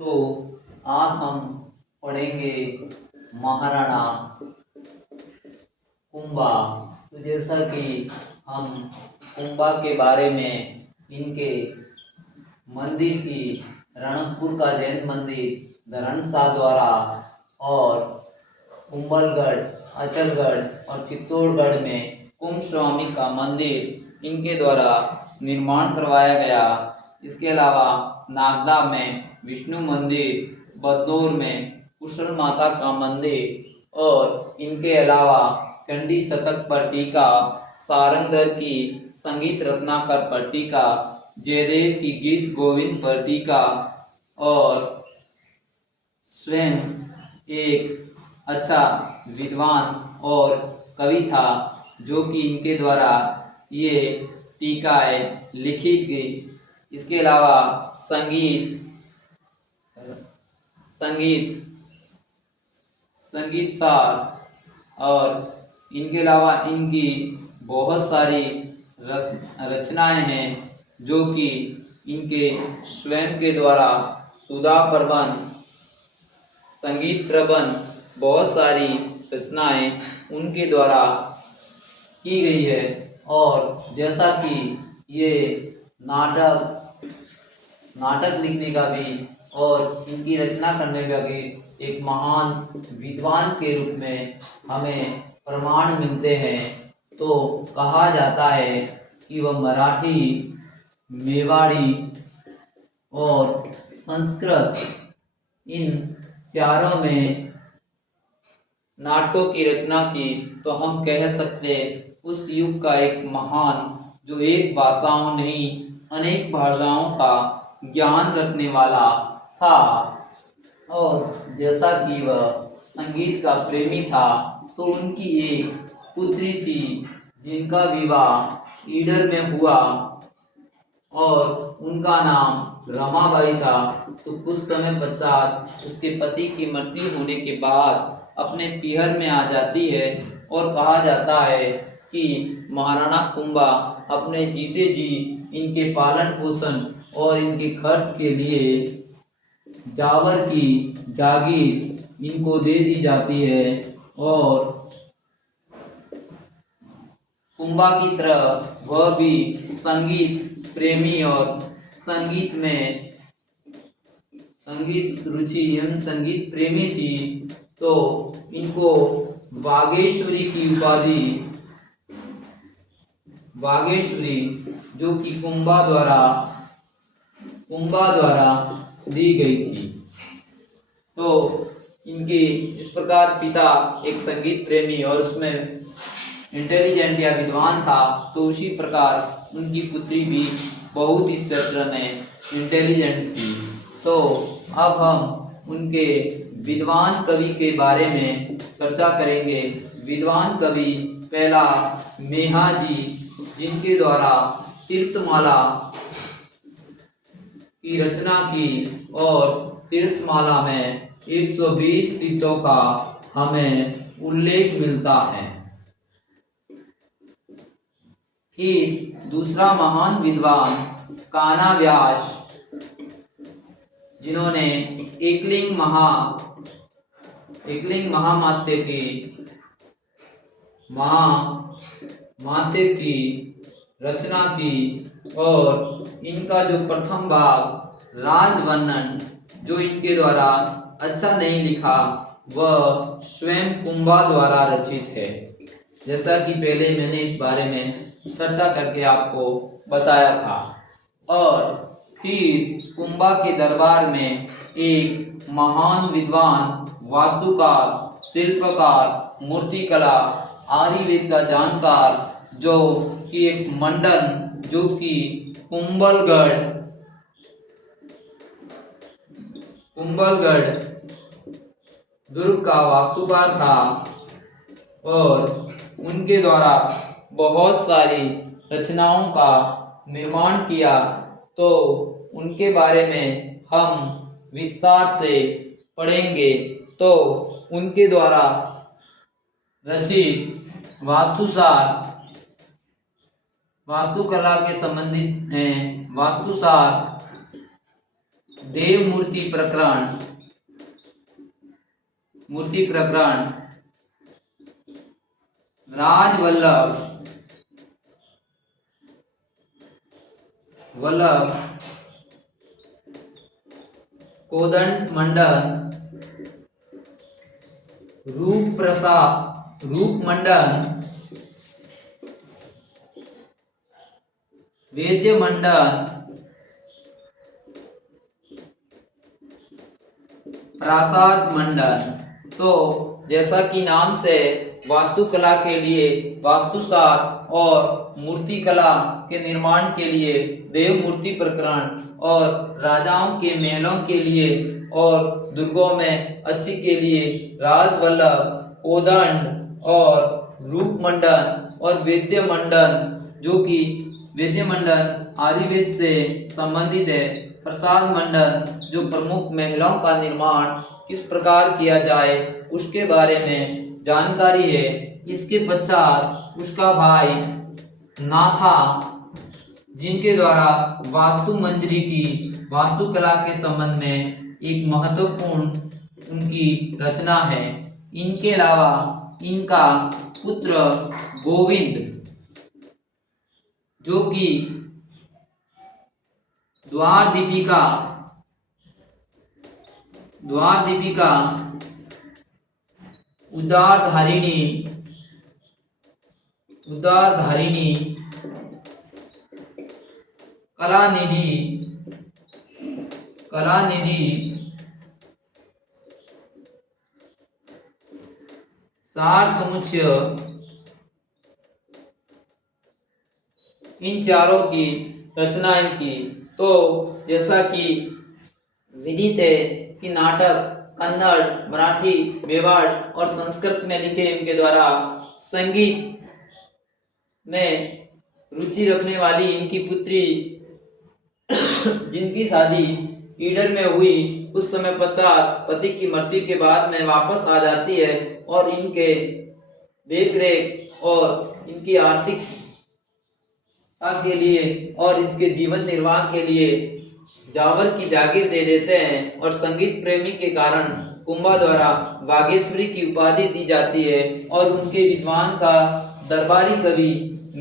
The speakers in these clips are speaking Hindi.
तो आज हम पढ़ेंगे महाराणा कुंभा। तो जैसा कि हम कुंभा के बारे में, इनके मंदिर की, रणकपुर का जैन मंदिर धरणशाह द्वारा और कुंभलगढ़, अचलगढ़ और चित्तौड़गढ़ में कुंभ स्वामी का मंदिर इनके द्वारा निर्माण करवाया गया। इसके अलावा नागदा में विष्णु मंदिर, बदनौर में कुशल माता का मंदिर और इनके अलावा चंडी शतक पर टीका, सारंगधर की संगीत रत्नाकर पर टीका, जयदेव की गीत गोविंद पर टीका और स्वयं एक अच्छा विद्वान और कवि था जो कि इनके द्वारा ये टीकाएं लिखी गई। इसके अलावा संगीत संगीत संगीत सार और इनके अलावा इनकी बहुत सारी रचनाएं हैं जो कि इनके स्वयं के द्वारा सुधा प्रबंध, संगीत प्रबंध, बहुत सारी रचनाएं उनके द्वारा की गई है। और जैसा कि ये नाटक लिखने का भी और इनकी रचना करने का भी एक महान विद्वान के रूप में हमें प्रमाण मिलते हैं। तो कहा जाता है कि वह मराठी, मेवाड़ी और संस्कृत, इन चारों में नाटकों की रचना की। तो हम कह सकते उस युग का एक महान, जो एक भाषाओं नहीं अनेक भाषाओं का ज्ञान रखने वाला था। और जैसा कि वह संगीत का प्रेमी था, तो उनकी एक पुत्री थी जिनका विवाह ईडर में हुआ और उनका नाम रमाबाई था। तो कुछ समय पश्चात उसके पति की मृत्यु होने के बाद अपने पीहर में आ जाती है और कहा जाता है कि महाराणा कुंभा अपने जीते जी इनके पालन पोषण और इनके खर्च के लिए जावर की जागीर इनको दे दी जाती है। और कुंभा की तरह वह भी संगीत प्रेमी और संगीत रुचि एवं संगीत प्रेमी थी। तो इनको वागेश्वरी की उपाधि, वागेश्वरी, जो कि कुंभा द्वारा दी गई थी। तो इनके इस प्रकार पिता एक संगीत प्रेमी और उसमें इंटेलिजेंट या विद्वान था, तो उसी प्रकार उनकी पुत्री भी बहुत इस क्षेत्र में इंटेलिजेंट थी। तो अब हम उनके विद्वान कवि के बारे में चर्चा करेंगे। विद्वान कवि पहला मेहाजी, जिनके द्वारा तीर्थमाला की रचना की और तीर्थमाला में 120 तीर्थों का हमें उल्लेख मिलता है। फिर दूसरा महान विद्वान कान्हा व्यास, जिन्होंने एकलिंग महामात्य की रचना की और इनका जो प्रथम भाग राजवर्णन, जो इनके द्वारा अच्छा नहीं लिखा, वह स्वयं कुंभा द्वारा रचित है। जैसा कि पहले मैंने इस बारे में चर्चा करके आपको बताया था। और फिर कुंभा के दरबार में एक महान विद्वान, वास्तुकार, शिल्पकार, मूर्तिकला, आयुर्वेद का जानकार, जो कि एक मंडल, जो कि कुंभलगढ़ दुर्ग का वास्तुकार था और उनके द्वारा बहुत सारी रचनाओं का निर्माण किया। तो उनके बारे में हम विस्तार से पढ़ेंगे। तो उनके द्वारा रचित वास्तुकला के संबंधित हैं। वास्तुसार देव मूर्ति प्रकरण राजवल्लभ कोदंड मंडन रूप मंडन वेद्य मंडन प्रासाद मंडन। तो जैसा कि नाम से वास्तुकला के लिए वास्तुशास्त्र और मूर्ति कला के निर्माण के लिए देव मूर्ति प्रकरण और राजाओं के महलों के लिए और दुर्गों में अच्छी के लिए राजवल्लभ, कोदंड और रूपमंडन और वेद्य मंडन, जो कि वेद्य मंडन आयुर्वेद से संबंधित है। प्रसाद मंडन जो प्रमुख महलों का निर्माण किस प्रकार किया जाए उसके बारे में जानकारी है। इसके पश्चात उसका भाई नाथा, जिनके द्वारा वास्तु मंजरी की वास्तुकला के संबंध में एक महत्वपूर्ण उनकी रचना है। इनके अलावा इनका पुत्र गोविंद, जो कि द्वार दीपिका उदारधारिणी कलानिधि सार समुच्चय, इन चारों की रचनाएं की। तो जैसा कि विदित है कि नाटक कन्नड़, मराठी, मेवाड़ और संस्कृत में लिखे इनके द्वारा संगीत में रुचि रखने वाली इनकी पुत्री जिनकी शादी ईडर में हुई, उस समय पश्चात पति की मृत्यु के बाद में वापस आ जाती है और इनके देखरेख और इनकी आर्थिक के लिए और इसके जीवन निर्वाह के लिए जावर की जागीर दे देते हैं। और संगीत प्रेमी के कारण कुंभा द्वारा बागेश्वरी की उपाधि दी जाती है। और उनके विद्वान का दरबारी कवि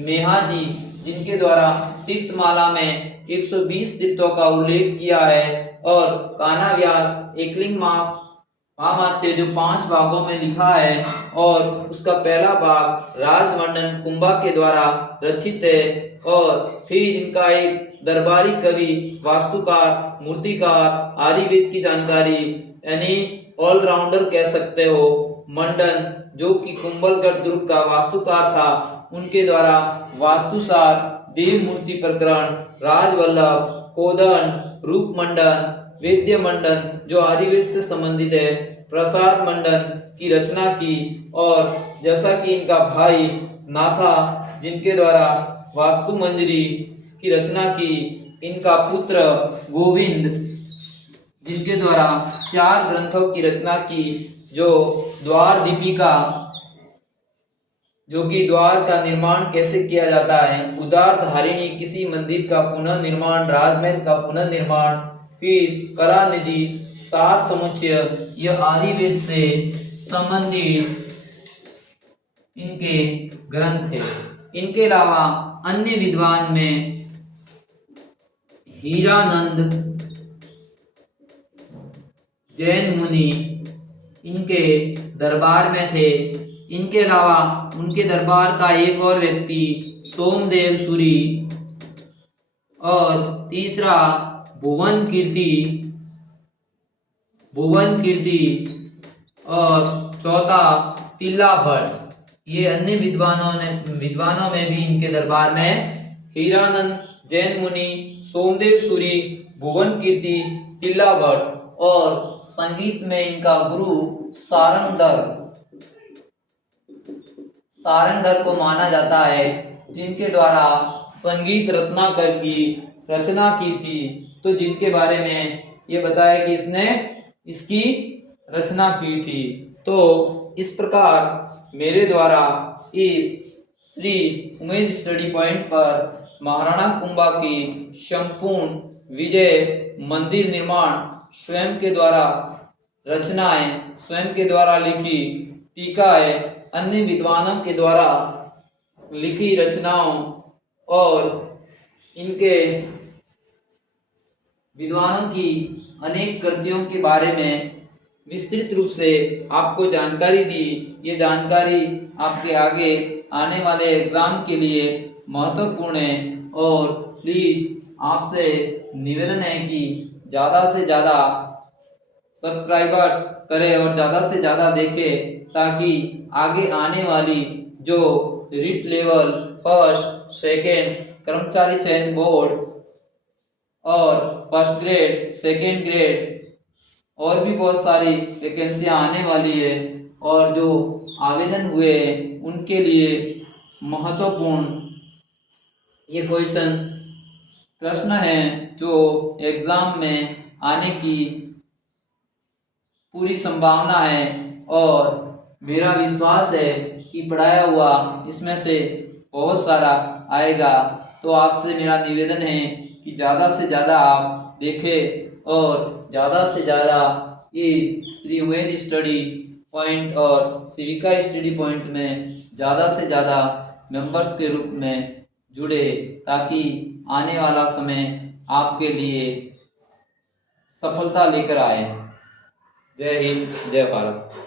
मेहाजी, जिनके द्वारा तीर्थमाला में 120 तीर्थों का उल्लेख किया है, और कान्हा व्यास एकलिंग महामात्य जो 5 भागों में लिखा है, और उसका पहला भाग राजमंडन कुंभा के द्वारा रचित है। और फिर इनका एक दरबारी कवि, वास्तुकार, मूर्तिकार, आयुर्वेद की जानकारी यानी ऑलराउंडर कह सकते हो, मंडन, जो कि कुंभलगढ़ दुर्ग का वास्तुकार था, उनके द्वारा वास्तुसार, देव मूर्ति प्रकरण, राजवल्लभ, कोदंड, रूपमंडन, वेद्य मंडन जो आयुर्वेद से संबंधित है, प्रसाद मंडन की रचना की। और जैसा कि इनका भाई नाथा, जिनके द्वारा वास्तु मंजरी की रचना की, इनका पुत्र गोविंद, जिनके द्वारा 4 ग्रंथों की रचना की, जो द्वार दीपिका, जो कि द्वार का निर्माण कैसे किया जाता है, उदारधारिणी किसी मंदिर का पुनर्निर्माण, राजमहल का पुनर्निर्माण, फिर कलानिधि, सार समुच्चय, यह आयुर्वेद से संबंधित इनके ग्रंथ है। इनके अलावा अन्य विद्वान में हीरानंद जैन मुनि इनके दरबार में थे। इनके अलावा उनके दरबार का एक और व्यक्ति सोमदेव सूरी, और तीसरा भुवन कीर्ति और चौथा तिल्ला भट्ट। ये अन्य विद्वानों में भी इनके दरबार में हीरानंद जैन मुनि, सोमदेव सूरी, भुवन कीर्ति, तिल्ला भट्ट, और संगीत में इनका गुरु सारंगधर को माना जाता है, जिनके द्वारा संगीत रत्नाकर की रचना की थी। तो जिनके बारे में ये बताया कि इसने इसकी रचना की थी। तो इस प्रकार मेरे द्वारा इस श्री उमेद स्टडी पॉइंट पर महाराणा कुंभा की संपूर्ण विजय, मंदिर निर्माण, स्वयं के द्वारा रचनाएं, स्वयं के द्वारा लिखी टीकाएं, अन्य विद्वानों के द्वारा लिखी रचनाओं और इनके विद्वानों की अनेक कृतियों के बारे में विस्तृत रूप से आपको जानकारी दी। ये जानकारी आपके आगे आने वाले एग्जाम के लिए महत्वपूर्ण है और प्लीज़ आपसे निवेदन है कि ज़्यादा से ज़्यादा सब्सक्राइबर्स करें और ज़्यादा से ज़्यादा देखें, ताकि आगे आने वाली जो रिट लेवल फर्स्ट सेकेंड कर्मचारी चयन बोर्ड और फर्स्ट ग्रेड, सेकेंड ग्रेड और भी बहुत सारी वैकेंसियां आने वाली है और जो आवेदन हुए हैं उनके लिए महत्वपूर्ण ये क्वेश्चन प्रश्न हैं जो एग्ज़ाम में आने की पूरी संभावना है और मेरा विश्वास है कि पढ़ाया हुआ इसमें से बहुत सारा आएगा। तो आपसे मेरा निवेदन है कि ज़्यादा से ज़्यादा आप देखें और ज़्यादा से ज़्यादा इस श्री उमेद स्टडी पॉइंट और सिविका स्टडी पॉइंट में ज़्यादा से ज़्यादा मेंबर्स के रूप में जुड़े, ताकि आने वाला समय आपके लिए सफलता लेकर आए। जय हिंद, जय भारत।